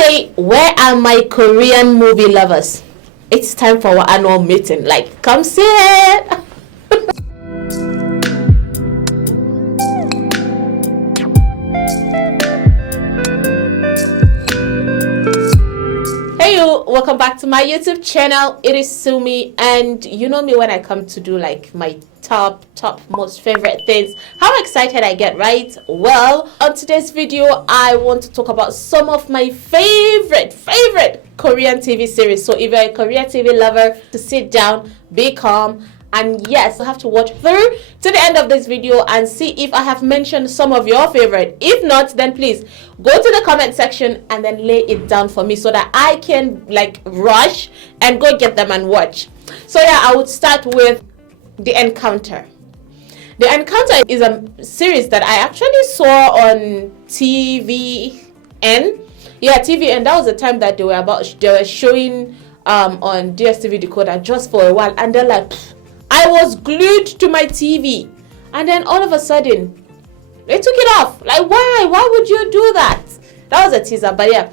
Okay, where are my Korean movie lovers? It's time for our annual meeting. Like, come see it. Hey you, welcome back to my YouTube channel. It is Sumi, and you know me when I come to do like my top most favorite things, how excited I get, right? Well, on today's video I want to talk about some of my favorite Korean TV series. So if you're a Korean TV lover, to sit down, be calm, and yes, you have to watch through to the end of this video and see if I have mentioned some of your favorite. If not, then please go to the comment section and then lay it down for me so that I can like rush and go get them and watch. So yeah, I would start with The Encounter. The Encounter is a series that I actually saw on TVN. Yeah, TVN. That was the time that they were showing on DSTV decoder just for a while, and then like I was glued to my TV, and then all of a sudden they took it off. Like, why would you do that? That was a teaser, but yeah,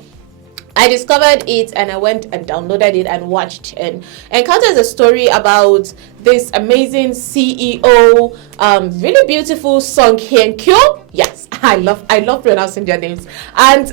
I discovered it and I went and downloaded it and watched it. Encounter is a story about this amazing CEO, really beautiful Song Hye-kyo. Yes, I love pronouncing their names. And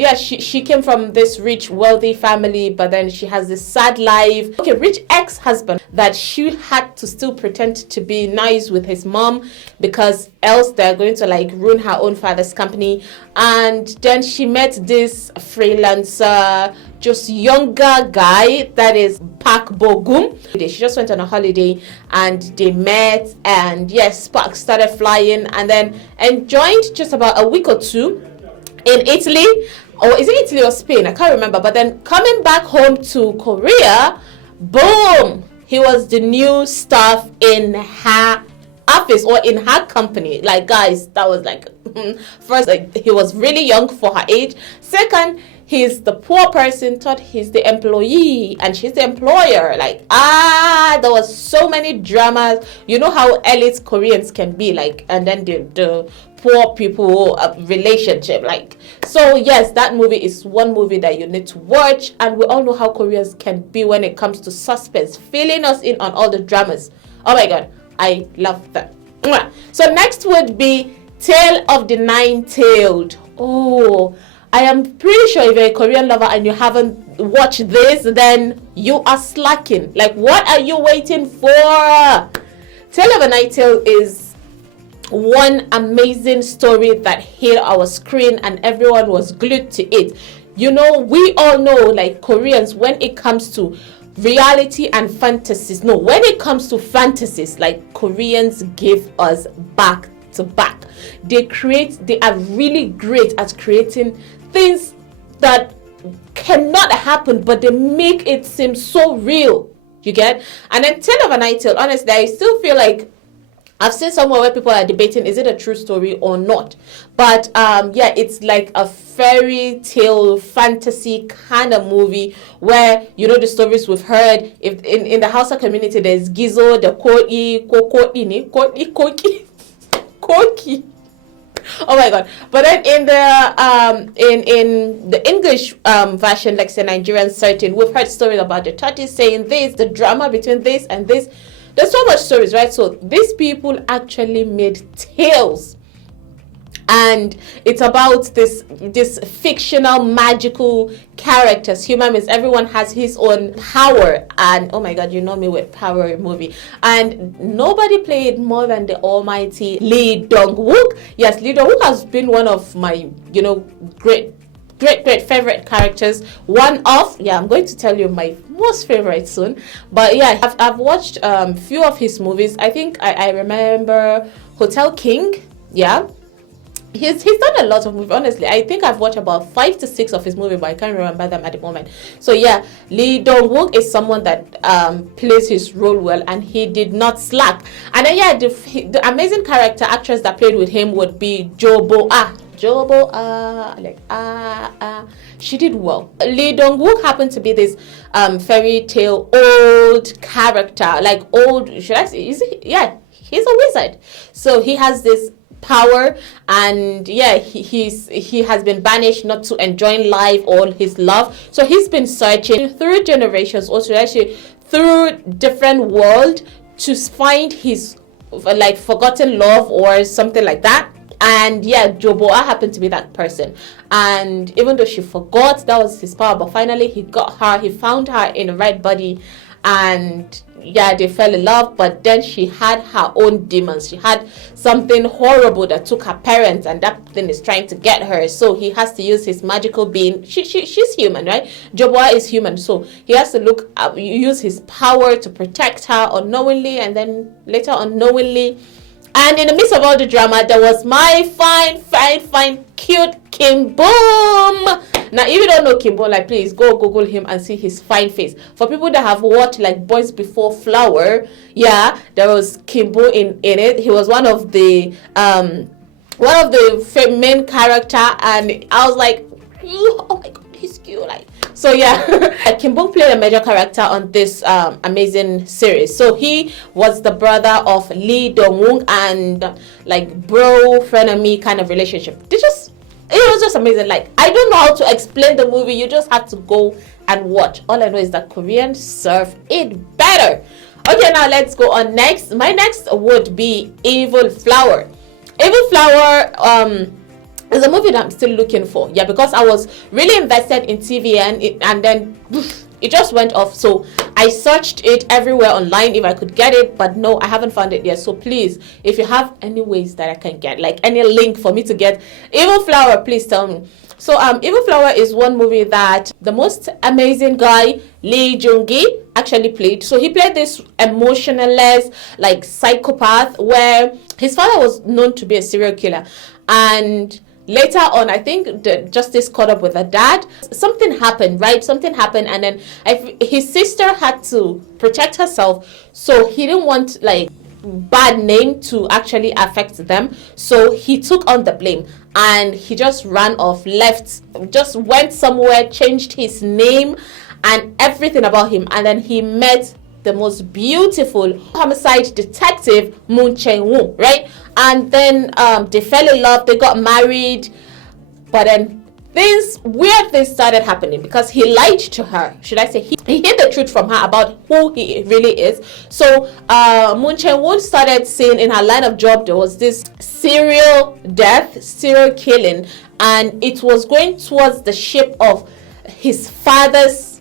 yeah, she came from this rich, wealthy family, but then she has this sad life. Okay, rich ex-husband that she had to still pretend to be nice with his mom, because else they're going to like ruin her own father's company. And then she met this freelancer, just younger guy, that is Park Bo-gum. She just went on a holiday and they met, and yes, sparks started flying, and then enjoyed just about a week or two in Italy, or is it Italy or Spain? I can't remember. But then coming back home to Korea, boom, he was the new staff in her office or in her company. Like, guys, that was like first, like, he was really young for her age. Second, he's the poor person. Third, he's the employee and she's the employer. Like, there was so many dramas. You know how elite Koreans can be, like, and then the poor people relationship. Like, so yes, that movie is one movie that you need to watch. And we all know how Koreans can be when it comes to suspense, filling us in on all the dramas. Oh my god, I love that. So next would be Tale of the Nine-tailed. Oh, I am pretty sure if you're a Korean lover and you haven't watched this, then you are slacking. Like, what are you waiting for? Tale of a Nine-tailed is one amazing story that hit our screen and everyone was glued to it. You know, we all know, like, Koreans, when it comes to reality and fantasies, no, when it comes to fantasies, like, Koreans give us back to back. They are really great at creating things that cannot happen, but they make it seem so real. You get? And then Tale of a Nine-tailed, honestly, I still feel like I've seen somewhere where people are debating, is it a true story or not? But yeah, it's like a fairy tale fantasy kind of movie where, you know, the stories we've heard. If in the Hausa community, there's Gizo, the Koki. Oh my god. But then in the English version, like the Nigerian certain, we've heard stories about the tortoise saying this, the drama between this and this. There's so much stories, right? So these people actually made tales, and it's about this fictional magical characters, human beings. Everyone has his own power, and oh my god, you know me with power movie, and nobody played more than the almighty Lee Dong-wook. Yes, Lee Dong-wook has been one of my, you know, great favorite characters. One of, yeah, I'm going to tell you my most favorite soon, but yeah, I've watched few of his movies. I think I remember Hotel King. Yeah, he's done a lot of movies. Honestly, I think I've watched about 5 to 6 of his movies, but I can't remember them at the moment. So yeah, Lee Dong-wook is someone that plays his role well, and he did not slack. And then yeah, the amazing character actress that played with him would be Jobo. She did well. Lee Dong-wook happened to be this fairy tale old character, like old, should I say, is he? Yeah, he's a wizard. So he has this power, and yeah, he has been banished not to enjoy life or his love. So he's been searching through generations, also actually through different world, to find his like forgotten love or something like that. And yeah, Joboa happened to be that person. And even though she forgot that was his power, but finally he got her, he found her in the right body, and yeah, they fell in love. But then she had her own demons. She had something horrible that took her parents, and that thing is trying to get her. So he has to use his magical being. She's human, right? Joboa is human, so he has to use his power to protect her unknowingly, and then later unknowingly. And in the midst of all the drama, there was my fine, cute Kimbo. Now, if you don't know Kimbo, like, please go Google him and see his fine face. For people that have watched like Boys Before Flower, yeah, there was Kimbo in it. He was one of the main character, and I was like, oh my god, he's cute, like. So yeah, Kimbo played a major character on this amazing series. So he was the brother of Lee Dong-woong, and like bro, frenemy kind of relationship. It was just amazing. Like, I don't know how to explain the movie. You just have to go and watch. All I know is that Koreans serve it better. Okay, now let's go on next. My next would be Evil Flower. Evil Flower is a movie that I'm still looking for. Yeah, because I was really invested in TVN, and then it just went off. So I searched it everywhere online if I could get it, but no, I haven't found it yet. So please, if you have any ways that I can get, like any link for me to get Evil Flower, please tell me. So Evil Flower is one movie that the most amazing guy Lee Jung-gi actually played. So he played this emotionless like psychopath, where his father was known to be a serial killer, and later on, I think the justice caught up with the dad. Something happened, right? Something happened, and then his sister had to protect herself, so he didn't want like bad name to actually affect them. So he took on the blame, and he just ran off, just went somewhere, changed his name and everything about him, and then he met the most beautiful homicide detective, Moon Chang-woo, right? And then they fell in love, they got married, but then weird things started happening because he lied to her. Should I say he hid the truth from her about who he really is. So Moon Chang-woo started seeing in her line of job there was this serial killing, and it was going towards the shape of his father's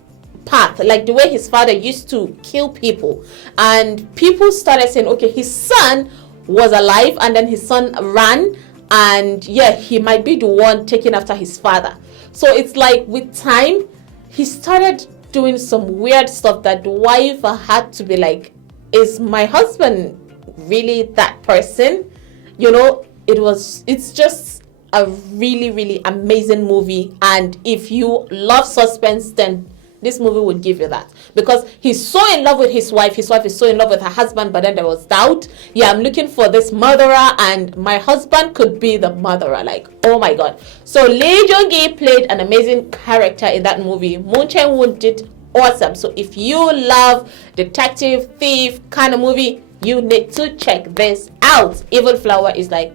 path, like the way his father used to kill people. And people started saying, okay, his son was alive, and then his son ran, and yeah, he might be the one taking after his father. So it's like with time he started doing some weird stuff that the wife had to be like, is my husband really that person? You know, it's just a really amazing movie. And if you love suspense, then this movie would give you that, because he's so in love with his wife is so in love with her husband, but then there was doubt. Yeah, I'm looking for this murderer, and my husband could be the murderer. Like, oh my god. So Lee Jung-gi played an amazing character in that movie. Moon Chang-woo did awesome. So if you love detective, thief kind of movie, you need to check this out. Evil Flower is like.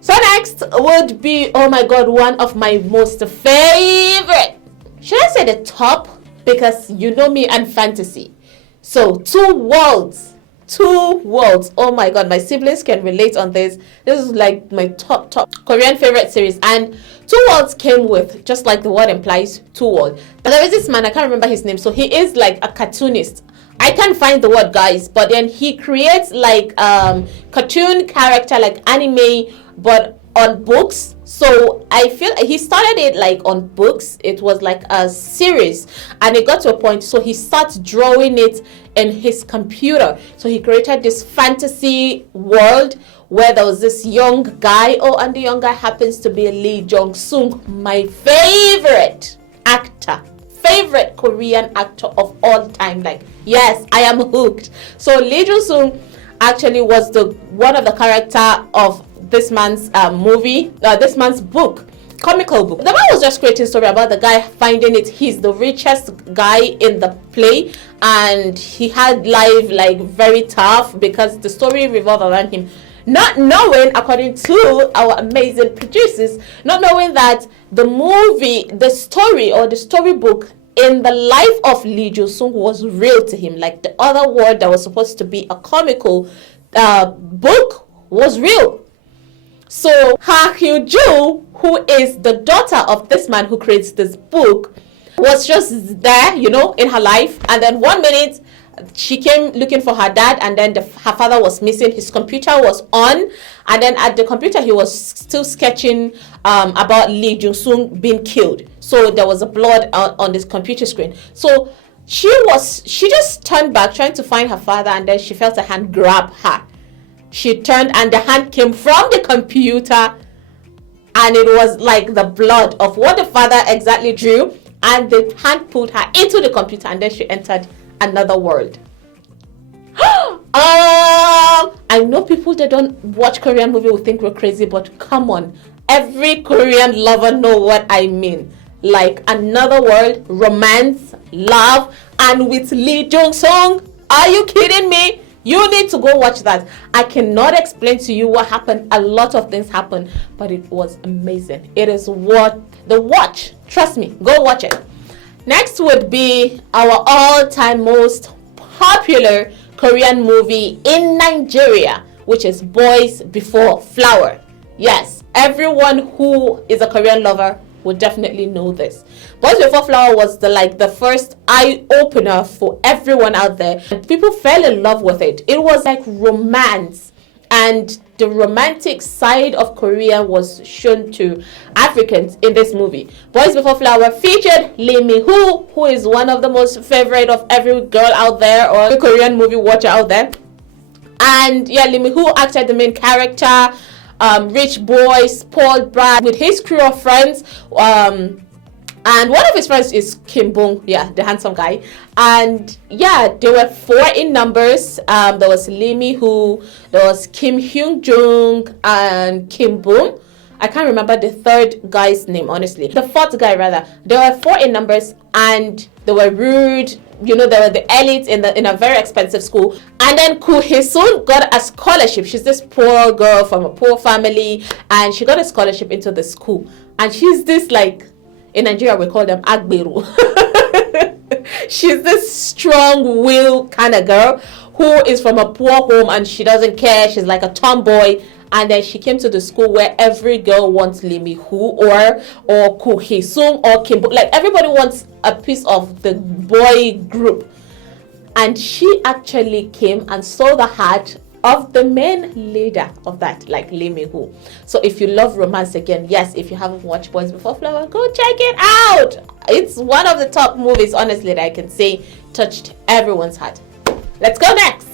So next would be, oh my god, one of my most favorite. Should I say the top? Because you know me and fantasy. So Two Worlds. Oh my god, my siblings can relate on this. This is like my top Korean favorite series. And Two Worlds came with, just like the word implies, two worlds. But there is this man, I can't remember his name. So he is like a cartoonist. I can't find the word, guys. But then he creates like cartoon character, like anime, but on books. So I feel he started it like on books. It was like a series, and it got to a point, so he starts drawing it in his computer. So he created this fantasy world where there was this young guy. Oh, and the young guy happens to be Lee Jung Soon, my favorite actor, favorite Korean actor of all time. Like, yes, I am hooked. So Lee Jung Soon actually was one of the character of this man's this man's book, comical book. The man was just creating a story about the guy finding it. He's the richest guy in the play, and he had life like very tough because the story revolved around him Not knowing, according to our amazing producers, not knowing that the movie, the story or the storybook in the life of Lee Jung Soon was real to him. Like the other world that was supposed to be a comical book was real. So Ha Hyun-joo, who is the daughter of this man who creates this book, was just there, you know, in her life. And then one minute she came looking for her dad, and then her father was missing. His computer was on, and then at the computer he was still sketching about Lee Jung Soon being killed. So there was a blood on this computer screen. So she just turned back trying to find her father, and then she felt a hand grab her. She turned, and the hand came from the computer, and it was like the blood of what the father exactly drew, and the hand pulled her into the computer, and then she entered another world. I know people that don't watch Korean movie will think we're crazy, but come on, every Korean lover know what I mean. Like another world, romance, love, and with Lee Jung Soon. Are you kidding me? You need to go watch that. I cannot explain to you what happened. A lot of things happened, but it was amazing. It is worth the watch. Trust me, go watch it. Next would be our all-time most popular Korean movie in Nigeria, which is Boys Before Flower. Yes, everyone who is a Korean lover would definitely know this. Boys Before Flower was the first eye-opener for everyone out there. And people fell in love with it. It was like romance, and the romantic side of Korea was shown to Africans in this movie. Boys Before Flower featured Lee Mi-ho, who is one of the most favorite of every girl out there or every Korean movie watcher out there. And yeah, Lee Mi-ho acted the main character, rich boy, spoiled brat, with his crew of friends. And one of his friends is Kimbo, yeah, the handsome guy. And yeah, there were 4 in numbers. There was Lee Mi-ho, there was Kim Hyun-jung, and Kimbo. I can't remember the third guy's name, honestly. The fourth guy, rather. There were 4 in numbers, and they were rude. You know, they were the elites in a very expensive school. And then Koo Hee-sun got a scholarship. She's this poor girl from a poor family, and she got a scholarship into the school. And she's this, like, in Nigeria we call them agberu. She's this strong-willed kind of girl who is from a poor home, and she doesn't care. She's like a tomboy. And then she came to the school where every girl wants Lee Mi-ho or Koo Hee-sun or Kimbo. Like everybody wants a piece of the boy group. And she actually came and saw the heart of the main leader of that, like Lee Mi-ho. So if you love romance again, yes, if you haven't watched Boys Before Flower, go check it out. It's one of the top movies, honestly, that I can say touched everyone's heart. Let's go next.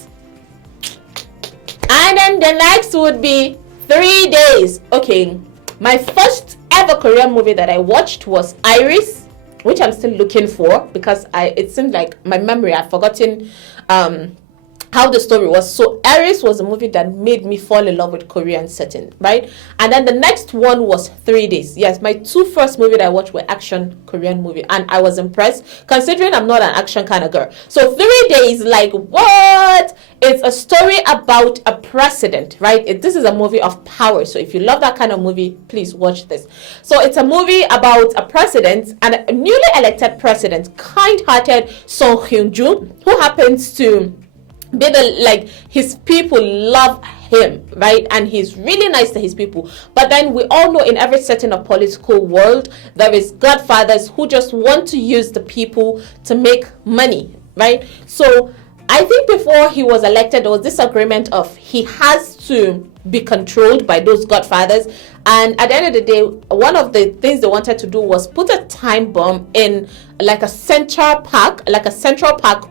And then the next would be 3 Days. Okay, my first ever Korean movie that I watched was Iris, which I'm still looking for because it seemed like my memory, I've forgotten how the story was. So Iris was a movie that made me fall in love with Korean setting, right? And then the next one was 3 Days. Yes, my 2 first movies that I watched were action Korean movie, and I was impressed considering I'm not an action kind of girl. So 3 Days, like what? It's a story about a president, right? This is a movie of power. So if you love that kind of movie, please watch this. So it's a movie about a president, and a newly elected president, kind-hearted Song Hyun-joo, who happens to be his people love him, right? And he's really nice to his people. But then we all know in every setting of political world, there is godfathers who just want to use the people to make money, right? So I think before he was elected, there was this agreement of he has to be controlled by those godfathers. And at the end of the day, one of the things they wanted to do was put a time bomb in like a central park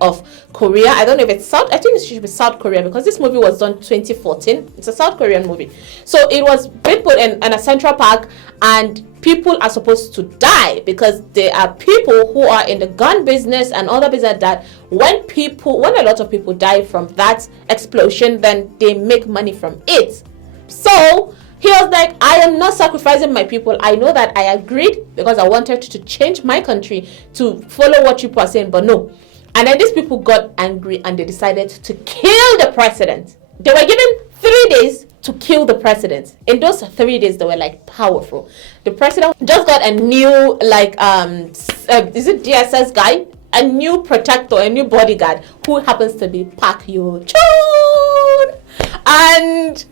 of Korea. I don't know if it's South, I think it should be South Korea, because this movie was done 2014. It's a South Korean movie. So it was being put in a central park, and people are supposed to die because there are people who are in the gun business and other business that when a lot of people die from that explosion, then they make money from it. So he was like, I am not sacrificing my people. I know that I agreed because I wanted to change my country to follow what people are saying, but no. And then these people got angry and they decided to kill the president. They were given 3 days to kill the president. In those 3 days, they were like powerful. The president just got a new like is it DSS guy, a new protector, a new bodyguard, who happens to be Park Yo-chun. And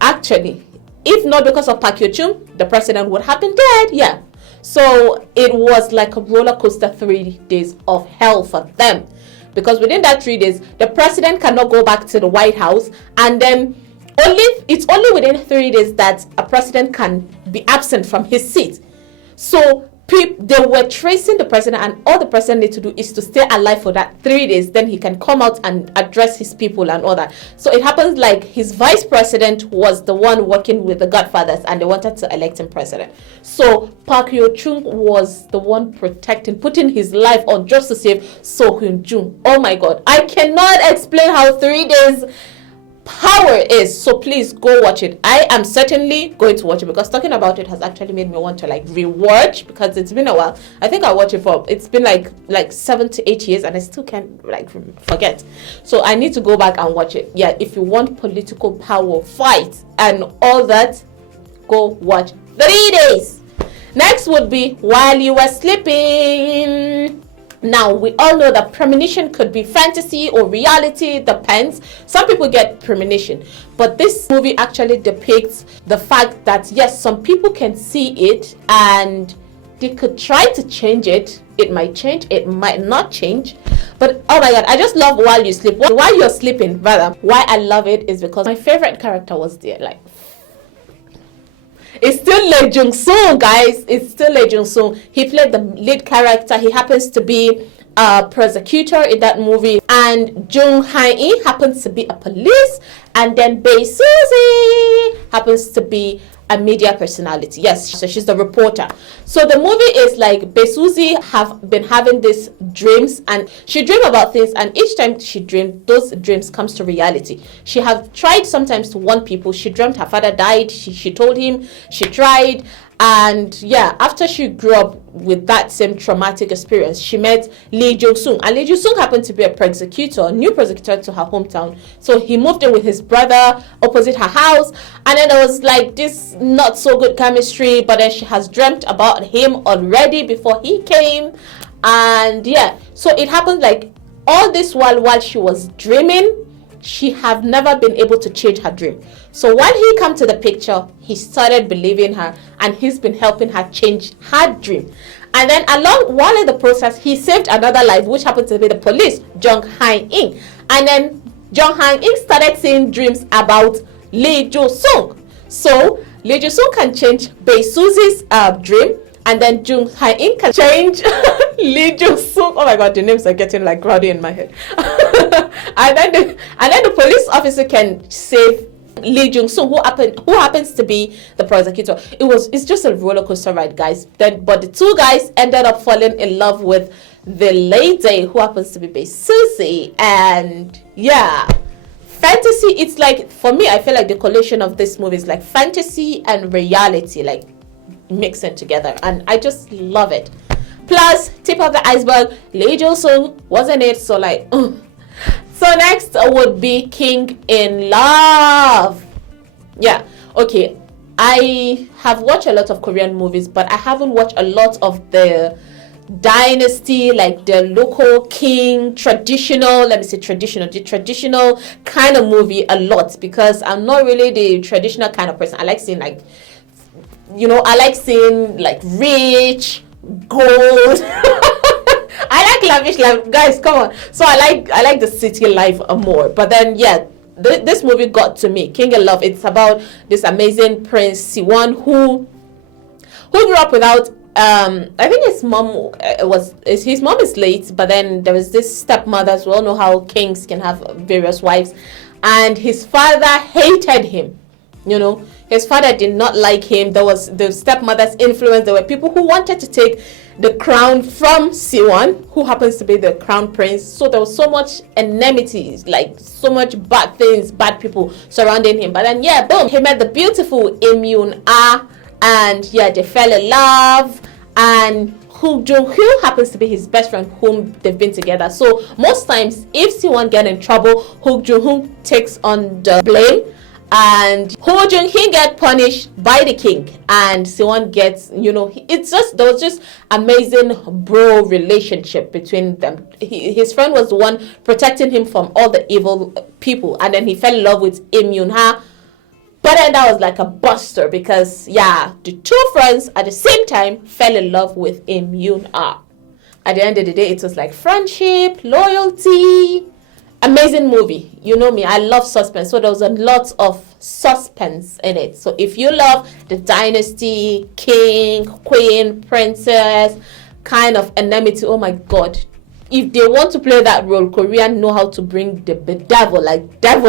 actually, if not because of Park Yo-chun, the president would have been dead. Yeah. So it was like a roller coaster 3 days of hell for them, because within that 3 days, the president cannot go back to the White House, and then it's only within 3 days that a president can be absent from his seat. So they were tracing the president, and all the president needs to do is to stay alive for that 3 days. Then he can come out and address his people and all that. So it happens like his vice president was the one working with the Godfathers, and they wanted to elect him president. So Park Yo-chung was the one putting his life on just to save So Hyun-jung. Oh my God, I cannot explain how 3 days power is. So please go watch it. I am certainly going to watch it, because talking about it has actually made me want to like rewatch, because it's been a while. I think I watched it it's been like 7 to 8 years, and I still can't like forget. So I need to go back and watch it. Yeah, if you want political power, fight and all that, go watch 3 days. Next would be While You Were Sleeping. Now, we all know that premonition could be fantasy or reality, depends. Some people get premonition, but this movie actually depicts the fact that yes, some people can see it and they could try to change it. It might change, it might not change. But oh my God, I just love While You Sleep. While you're sleeping, rather. Why I love it is because my favorite character was there. Like, it's still Jung Soon, guys. It's still Jung Soon. He played the lead character. He happens to be a prosecutor in that movie. And Jung Hae-in happens to be a police. And then Bae Suzy happens to be a media personality. Yes, so she's the reporter. So the movie is like Bae Suzy have been having these dreams, and she dream about things, and each time she dreamed, those dreams comes to reality. She have tried sometimes to warn people. She dreamt her father died. She told him. She tried. And yeah, after she grew up with that same traumatic experience, she met Jung Soon. And Jung Soon happened to be a new prosecutor to her hometown. So he moved in with his brother opposite her house. And then there was like this not so good chemistry. But then she has dreamt about him already before he came. And yeah, so it happened like all this while she was dreaming, she have never been able to change her dream. So when he come to the picture, he started believing her, and he's been helping her change her dream. And then while in the process, he saved another life, which happened to be the police, Jung Hae-in. And then Jung Hae-in started seeing dreams about Jung Soon. So Jung Soon can change Bae Suzy's dream, and then Jung Hae-in can change Jung Soon. Oh my God, the names are getting like cloudy in my head. and then the police officer can save Jung Soon, who happens to be the prosecutor. It's just a roller coaster ride, guys. But the two guys ended up falling in love with the lady who happens to be Bae Suzy. And yeah, fantasy. It's like, for me, I feel like the collation of this movie is like fantasy and reality, like mixing together, and I just love it. Plus, tip of the iceberg, Jung Soon wasn't it? So like. So next would be King in Love. Yeah, okay. I have watched a lot of Korean movies, but I haven't watched a lot of the dynasty, like the local king, the traditional kind of movie a lot, because I'm not really the traditional kind of person. I like seeing like, I like seeing like rich, gold. I like lavish life, guys. Come on. So I like the city life more. But then yeah, this movie got to me. King in Love. It's about this amazing Prince Siwon who grew up without. I think his mom his mom is late, but then there was this stepmother. As we all know how kings can have various wives, and his father hated him. His father did not like him. There was the stepmother's influence. There were people who wanted to take the crown from Siwon, who happens to be the crown prince. So there was so much enmity, like so much bad things, bad people surrounding him. But then yeah, boom, he met the beautiful Im Yoon-ah, and yeah, they fell in love. And Hoo Jung-hyo happens to be his best friend, whom they've been together. So most times, if Siwon get in trouble, Hoo Jung-hyo takes on the blame. and Ho Jung he get punished by the king, and Siwon gets, it's just, there was just amazing bro relationship between them. His friend was the one protecting him from all the evil people, and then he fell in love with Im Yoon Ha. But then that was like a buster, because yeah, the two friends at the same time fell in love with Im Yoon Ha. At the end of the day, it was like friendship, loyalty. Amazing movie. You know me, I love suspense. So there was a lot of suspense in it. So if you love the dynasty, king, queen, princess, kind of enmity, oh my god. If they want to play that role, Korean know how to bring the devil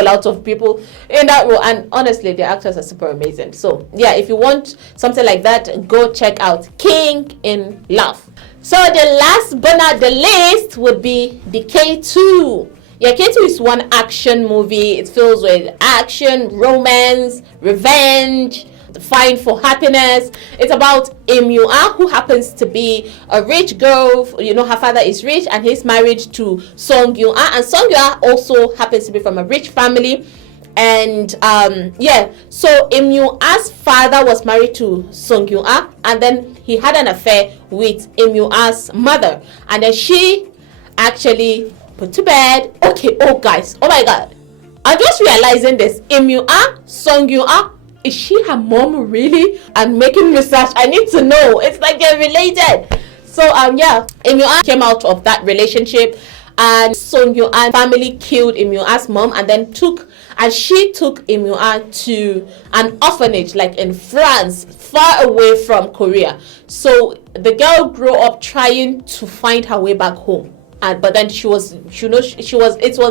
out of people in that role. And honestly, the actors are super amazing. So yeah, if you want something like that, go check out King in Love. So the last but not the least would be the K2. Yeah, K2 is one action movie. It fills with action, romance, revenge, the fight for happiness. It's about Im Yoon Ha, who happens to be a rich girl. Her father is rich and he's married to Song Yoon Ha. And Song Yoon Ha also happens to be from a rich family. And so Im Yoon Ha's father was married to Song Yoon Ha, and then he had an affair with Im Yoon Ha's mother. And then she actually put to bed. Okay, oh guys, oh my god, I'm just realizing this. Im Yoon Ha, Song Yoon Ha, is she her mom really? I'm making research. I need to know. It's like they're related. So Im Yoon Ha came out of that relationship, and Song Yoon Ha family killed Im Yoon Ha's mom, and then she took Im Yoon Ha to an orphanage like in France, far away from Korea. So the girl grew up trying to find her way back home. But then it was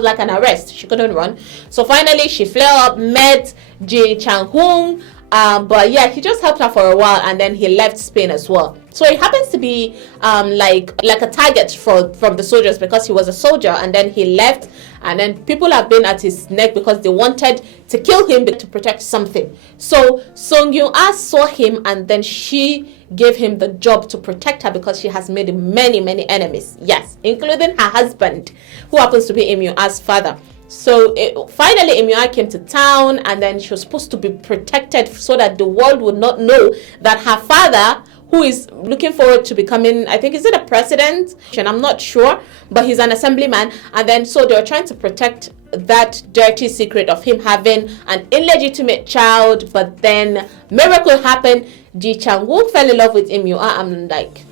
like an arrest. She couldn't run. So finally she flew up, met Ji Chang-hoon. But yeah, he just helped her for a while, and then he left Spain as well. So he happens to be like a target from the soldiers, because he was a soldier, and then he left, and then people have been at his neck because they wanted to kill him to protect something. So Song Yoon Ha saw him, and then she gave him the job to protect her, because she has made many enemies, yes, including her husband, who happens to be Im Yoon Ha's father. So finally Im Yoon Ha came to town, and then she was supposed to be protected so that the world would not know that her father, who is looking forward to becoming, I think, is it a president? And I'm not sure, but he's an assemblyman. And then so they were trying to protect that dirty secret of him having an illegitimate child. But then miracle happened. Ji Chang-wook fell in love with Im Yoon Ha. I'm like,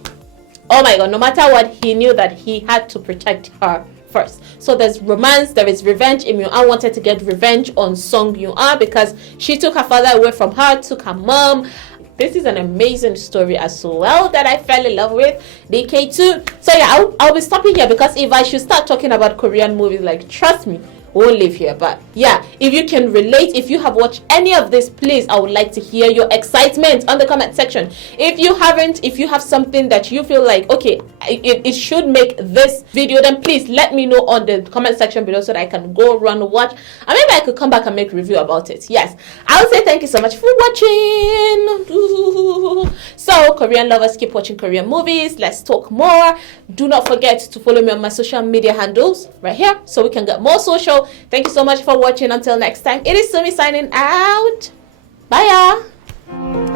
oh my god, no matter what, he knew that he had to protect her first. So there's romance, there is revenge. Im Yoon Ha wanted to get revenge on Song Yoon Ha because she took her father away from her, took her mom. This is an amazing story as well that I fell in love with. DK2. So yeah, I'll be stopping here, because if I should start talking about Korean movies, like, trust me, won't live here. But yeah, if you can relate, if you have watched any of this, please, I would like to hear your excitement on the comment section. If you haven't, if you have something that you feel like, okay, it should make this video, then please let me know on the comment section below, so that I can go run watch, and maybe I could come back and make a review about it. Yes, I would say thank you so much for watching. So Korean lovers, keep watching Korean movies. Let's talk more. Do not forget to follow me on my social media handles right here, so we can get more social. Thank you so much for watching. Until next time, it is Sumi signing out. Bye, y'all.